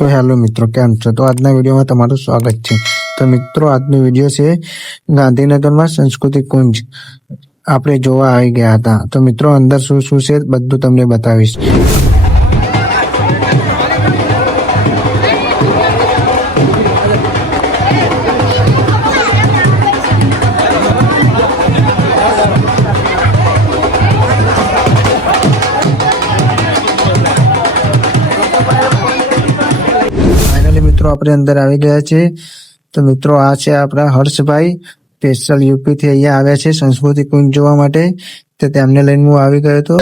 તો હેલો મિત્રો, કેમ છો? તો આજના વિડીયોમાં તમારું સ્વાગત છે. તો મિત્રો, આજનો વિડીયો છે ગાંધીનગરમાં સંસ્કૃતિ કુંજ આપણે જોવા આવી ગયા હતા. તો મિત્રો, અંદર શું શું છે બધું તમને બતાવીશ. મિત્રો આપણે અંદર આવી ગયા છે. તો મિત્રો, આ છે આપણા હર્ષભાઈ, સ્પેશિયલ યુપી થી અહીંયા આવ્યા છે સંસ્કૃતિ કુંજ જોવા માટે. તો તેમને લઈને હું આવી गयो तो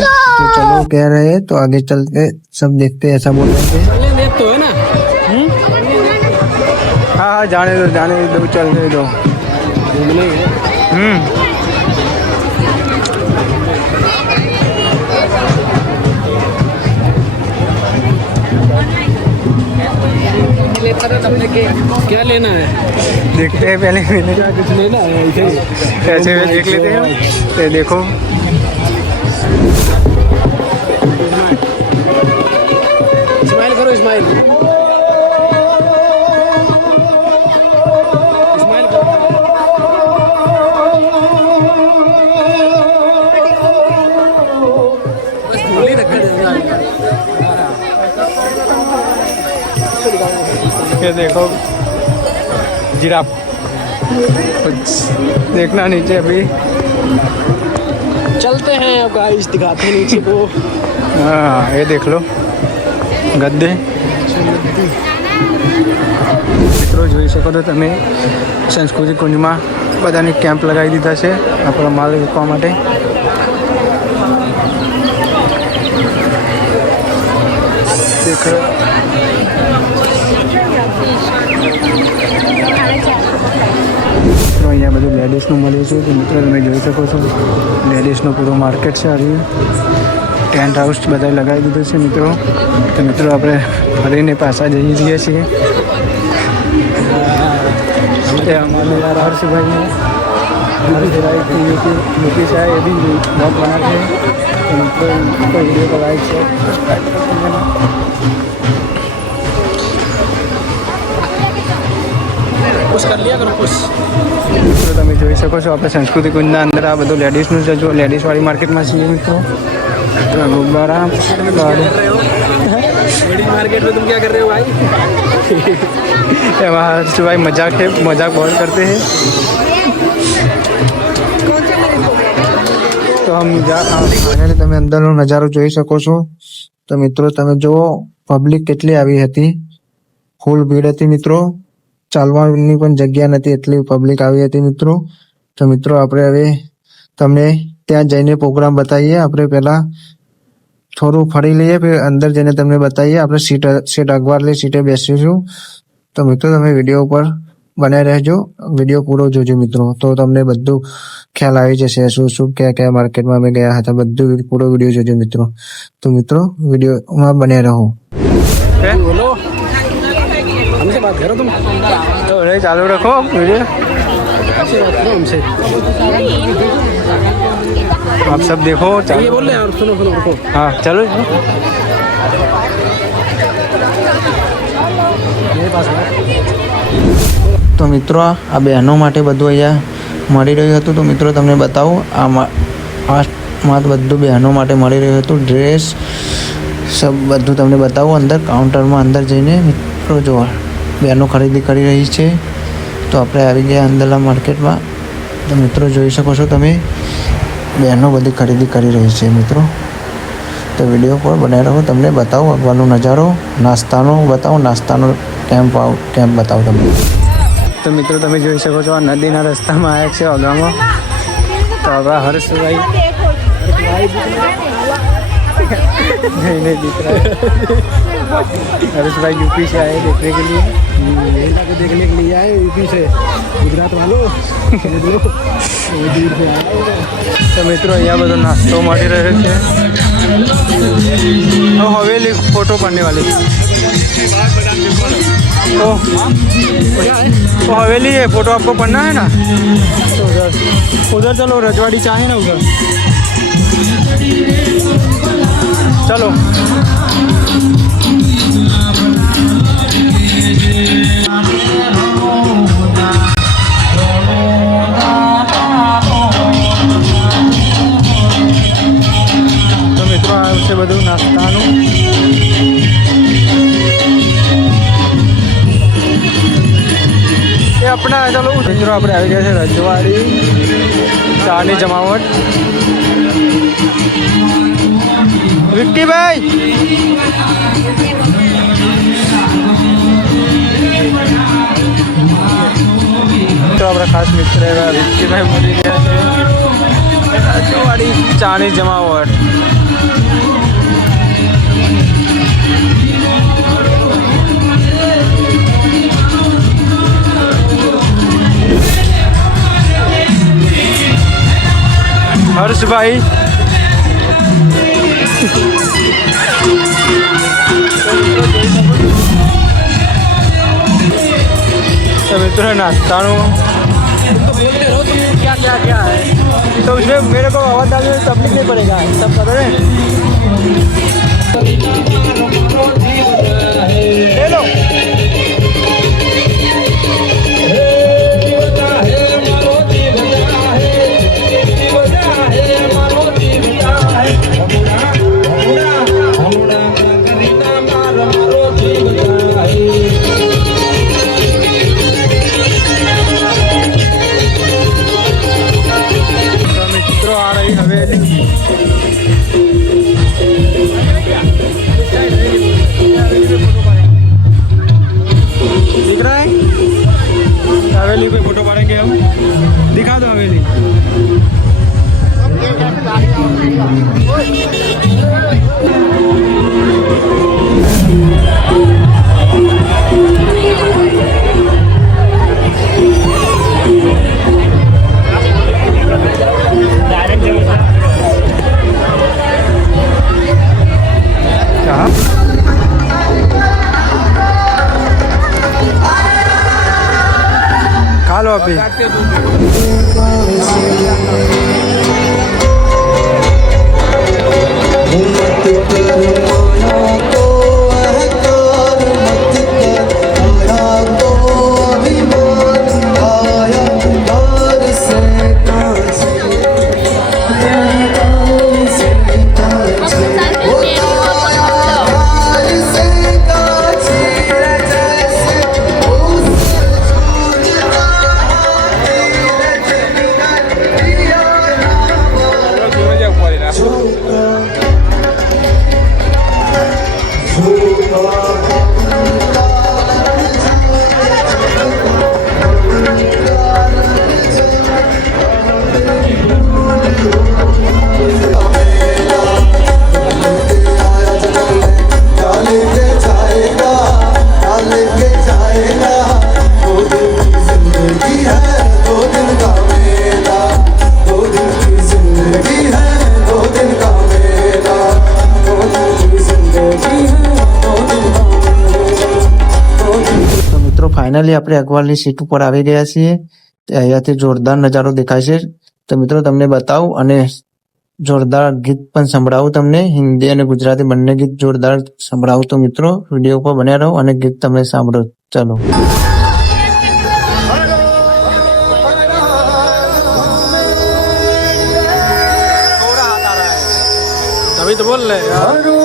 चलो कह रहे हैं तो आगे चल के सब देखते हैं, ऐसा बोल रहे थे. तो है ना हाँ हाँ, जाने दो चलने दो. क्या लेना है? देखते हैं पहले क्या कुछ लेना है? ऐसे में देख लेते हैं. ये देखो, स्माइल करो, स्माइल स्माइल करो. बस गोली रख देना. ये देखो जिराफ. कुछ देखना नीचे अभी. चलते हैं अब गाइस, दिखाते हैं नीचे को. हाँ, ये देख लो गद्दे. મિત્રો જોઈ શકો છો તમે, સંસ્કૃતિ કુંજમાં બધાની કેમ્પ લગાવી દીધા છે આપણો માલ વેચવા માટે. દેખો મિત્રો, અહીંયા બધું લેડીઝનું મળ્યું છે. તો મિત્રો તમે જોઈ શકો છો, લેડીઝનો પૂરો માર્કેટ છે. આવી ટેન્ટ હાઉસ બધા લગાવી દીધું છે મિત્રો. તો મિત્રો આપણે ફરીને પાછા જઈ રહ્યા છીએ. हमारे यार हर्ष भाई ने यूपी से आए, ये भी ब्लॉग बनाते हैं. तो मतलब इनको वीडियो को लाइक शेयर सब्सक्राइब कर देना. पुश कर लिया करो, पुश. મિત્રો તમે જોઈ શકો છો, આપણે સંસ્કૃતિ કુંજના અંદર આ બધું લેડીઝનું છે. જો લેડીઝવાળી માર્કેટમાં છીએ મિત્રો. તો ગુબ્બારા बड़ी मार्केट में तुम क्या कर रहे हो भाई? એમાં હર્ષ ભાઈ મજાક बहुत करते हैं. તો ફાઇનલી તમે અંદરનો નજારો જોઈ શકો છો. તો મિત્રો તમે જુઓ, પબ્લિક કેટલી આવી હતી, ફૂલ ભીડ હતી મિત્રો. ચાલવાની પણ જગ્યા નથી, એટલી પબ્લિક આવી હતી મિત્રો. તો મિત્રો આપણે હવે તમને ત્યાં જઈને પ્રોગ્રામ બતાવીએ. આપણે પહેલા થોડું ફરી લઈએ, પછી અંદર જઈને તમને બતાવીએ. આપણે સીટ અગવારલી સીટે બેસીશું. તો મિત્રો તમે વિડીયો ઉપર બનાવી રહેજો, વિડીયો પૂરો જોજો મિત્રો. તો તમને બધું ખ્યાલ આવી જશે, શું કયા માર્કેટમાં અમે ગયા હતા, બધું પૂરો વિડીયો જોજો મિત્રો. તો મિત્રો વિડીયોમાં બન્યા રહો. बोलो, हमसे बात करो तुम. તો ચાલુ રાખો વિડીયો. हमसे बात करो, हमसे. आप सब देखो. ये बोल रहे हैं और सुनो रुको. हाँ चलो. मेरे पास તો મિત્રો આ બહેનો માટે બધું અહીંયા મળી રહ્યું હતું. તો મિત્રો તમને બતાવું, આમાં બધું બહેનો માટે મળી રહ્યું હતું, ડ્રેસ સબ બધું તમને બતાવું. અંદર કાઉન્ટરમાં અંદર જઈને મિત્રો જો બહેનો ખરીદી કરી રહી છે. તો આપણે આવી ગયા અંદરના માર્કેટમાં. તો મિત્રો જોઈ શકો છો તમે, બહેનો બધી ખરીદી કરી રહી છે મિત્રો. તો વિડીયો પર બનાવી રહો, તમને બતાવું અગવાનો નજારો, નાસ્તાનો કેમ્પ બતાવું તમને. તો મિત્રો તમે જોઈ શકો છો, આ નદીના રસ્તામાં આવ્યા છે અગામાં. તો હવે હર્ષભાઈ नहीं दिख रहा है. हर्ष भाई यूपी से आए देखने के लिए, महिला को देखने के लिए आए यूपी से. गुजरात वालों दूर से आए. તો મિત્રો અહીંયા બધો નાસ્તો મળી રહ્યો છે. हवेली फोटो पड़ने वाली तो हवेली है, फोटो आपको पढ़ना है ना. तो उधर चलो, रजवाड़ी चाहे ना उधर. चलो अपना चलो मित्रों આપણે આવી ગયા છે રજવાડી ચાની જમાવટ વિક્કીભાઈ તો આપણા ખાસ મિત્ર એવા વિક્કીભાઈ મળી ગયા છે રજવાડી ચાની જમાવટ हर्षभाई तो मित्रों नाश्ता क्या क्या क्या है तो उसमें मेरे को आवाज डालने में तकलीफ नहीं पड़ेगा सब पता है ले लो हवेली पे फोटो पाड़ेंगे हम दिखा दो हवेली खा लो अभी ફાઇનલી આપણે અગવાલની સીટ ઉપર આવી ગયા છીએ અહીંયાથી જોરદાર નજારો દેખાય છે તો મિત્રો તમને બતાવું અને જોરદાર ગીત પણ સંભળાવું તમને હિન્દી અને ગુજરાતી બંને ગીત જોરદાર સંભળાવું તો મિત્રો વિડીયો પર બન્યા રહો અને ગીત તમને સાંભળો ચલો तभी तो बोल रहे यार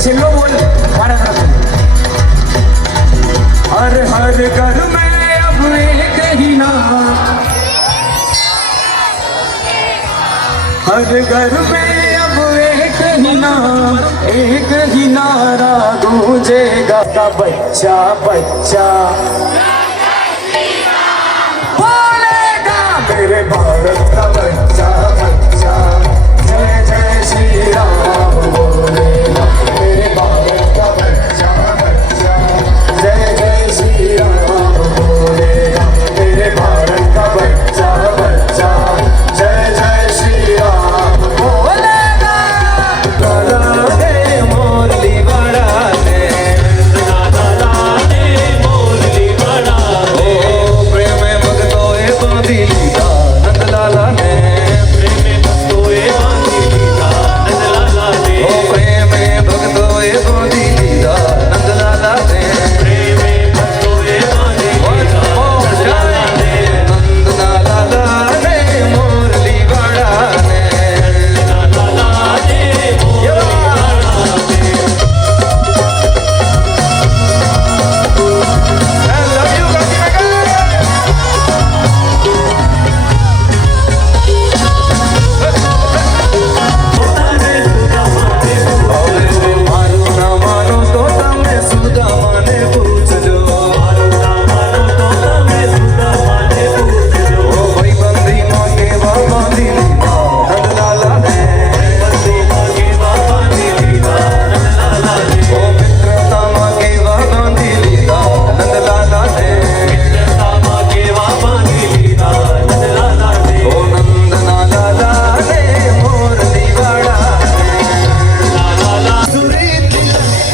छिल्लो बोल हर हर घर में अब एक ही नारा हर घर में अब एक ही नाम एक ही नारा गूंजेगा का बच्चा बच्चा बोलेगा मेरे भारत का बच्चा बच्चा जय जय श्री राम बोलेगा मेरे भारत का बच्चा बच्चा जय जय श्री राम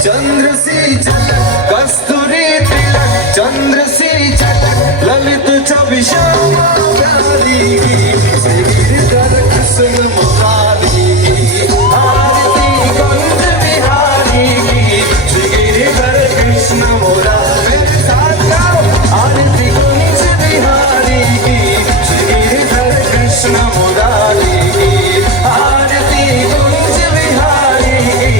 चंद्र सी झलक कस्तूरी तिलक चंद्र सी झलक ललित छवि श्यामा प्यारी की गिरधर कृष्ण मुरारी की आरती कुंज बिहारी की गिरधर कृष्ण मुरारी मेरे साथ गाओ आरती कुंज बिहारी की गिरधर कृष्ण मुरारी की आरती कुंज बिहारी की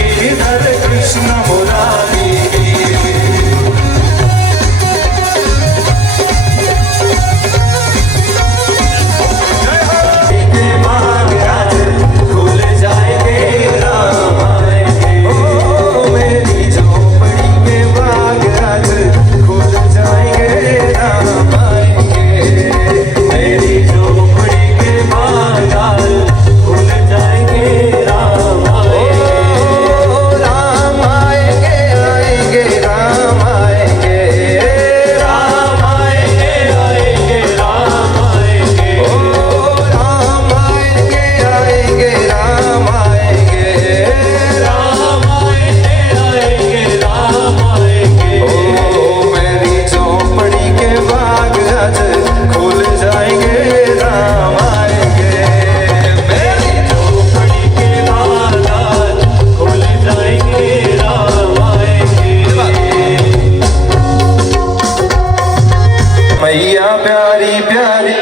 गिरधर कृष्ण मुरारी की के बाग आज खुल जाएंगे राम आएंगे ओ मेरी झोपड़ी के बाग आज खुल जाएंगे राम आएंगे मेरी झोपड़ी के बाग आज खुल जाएंगे राम आएंगे राम आएंगे आएंगे राम आएंगे राम आएंगे आएंगे राम आएंगे ओ राम आएंगे आएंगे राम आएंगे राम आएंगे आएंगे राम आएंगे ओ मेरी झोपड़ी के बाग आज खुल जाएंगे राम आएंगे मेरी झोपड़ी के बाग आज खुल जाएंगे राम आएंगे मैया प्यारी प्यारी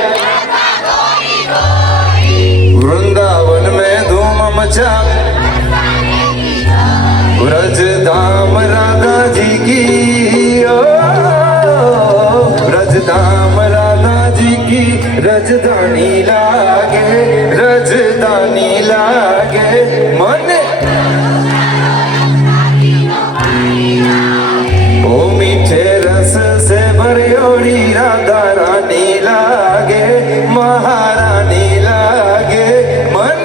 वृंदावन में धूम मचा ब्रज धाम राधा जी की ओ ब्रज धाम राधा जी की रजधानी लागे मन ओ मीठे रस से भरियोड़ी राधा रानी लागे महारानी लागे मन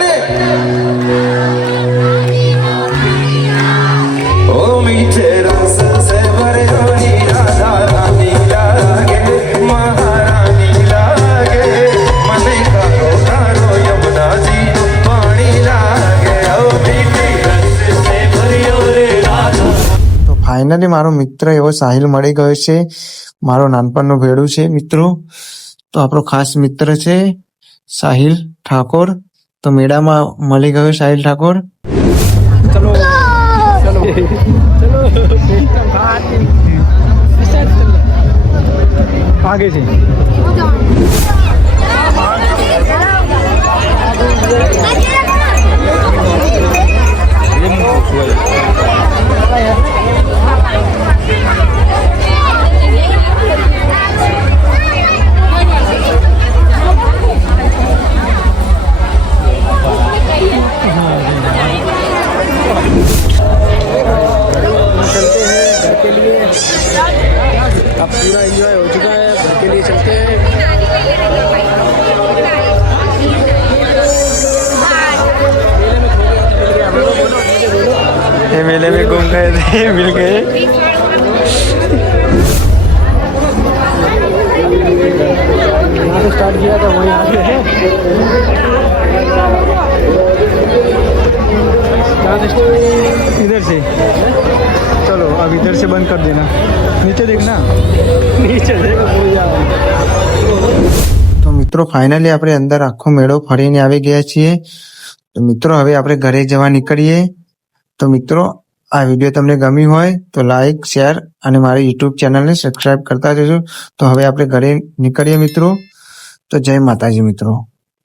ओ मीठे रस से भरियोड़ी राधा रानी लागे महारानी लागे मन कारो यमुना जी पानी लागे ओ मीठे रस से भरियोड़ी राधा તો ફાઇનલી મારો મિત્ર એવો સાહિલ મળી ગયો છે, મારો નાનપણનો ભેડું છે મિત્રો. તો આપણો ખાસ મિત્ર છે સાહિલ ઠાકોર. તો મેળામાં મળી ગયો સાહિલ ઠાકોર. चलो चलो चलो आगे से चलते हैं घर के लिए. अब पूरा एंजॉय हो चुका है, घर के लिए चलते हैं. ये मेले में घूम गए थे, मिल गए. यहाँ से स्टार्ट किया था वहीं आगे है. इधर से चलो, अब इधर से बंद कर देना. नीचे देखना, नीचे देखो कोई आ रहा है. તો મિત્રો ફાઇનલી આપણે અંદર આખો મેળો ફરીને આવી ગયા છીએ. તો મિત્રો હવે આપણે ઘરે જવા નીકળીએ. તો મિત્રો આ વિડીયો તમને ગમ્યું હોય તો લાઈક, શેર અને મારી યુટ્યુબ ચેનલને સબસ્ક્રાઇબ કરતા જજો. તો હવે આપણે ઘરે નીકળીએ મિત્રો. તો જય માતાજી મિત્રો.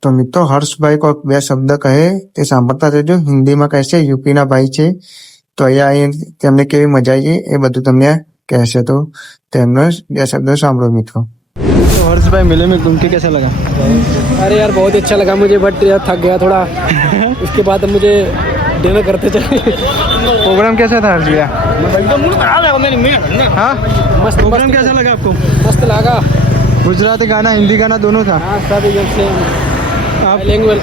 તો મિત્રો હર્ષભાઈ કોઈક બે શબ્દ કહે તે સાંભળતા જજો. હિન્દીમાં કહેશે, યુપીના ભાઈ છે. તો અહીંયા તેમને કેવી મજા આવી એ બધું તમને કહેશે. તો તેમનો બે શબ્દ સાંભળો મિત્રો. तो हर्ष भाई मेले में घूम के कैसा लगा? अरे यार बहुत अच्छा लगा मुझे, बट यार थक गया थोड़ा. उसके बाद अब मुझे डिनर करते चले. प्रोग्राम कैसा था हर्ष भैया? हाँ मस्त. प्रोग्राम कैसा लगा आपको? मस्त लगा. गुजराती गाना, हिंदी गाना दोनों था. हाँ सब एकदम से. आप लैंग्वेज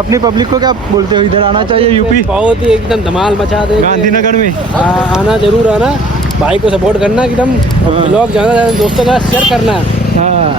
अपनी पब्लिक को क्या बोलते हो, इधर आना चाहिए यूपी? बहुत ही एकदम धमाल मचा दे. गांधीनगर में आना जरूर आना. भाई को सपोर्ट करना एकदम. ब्लॉग जाना दोस्तों का शेयर करना. हाँ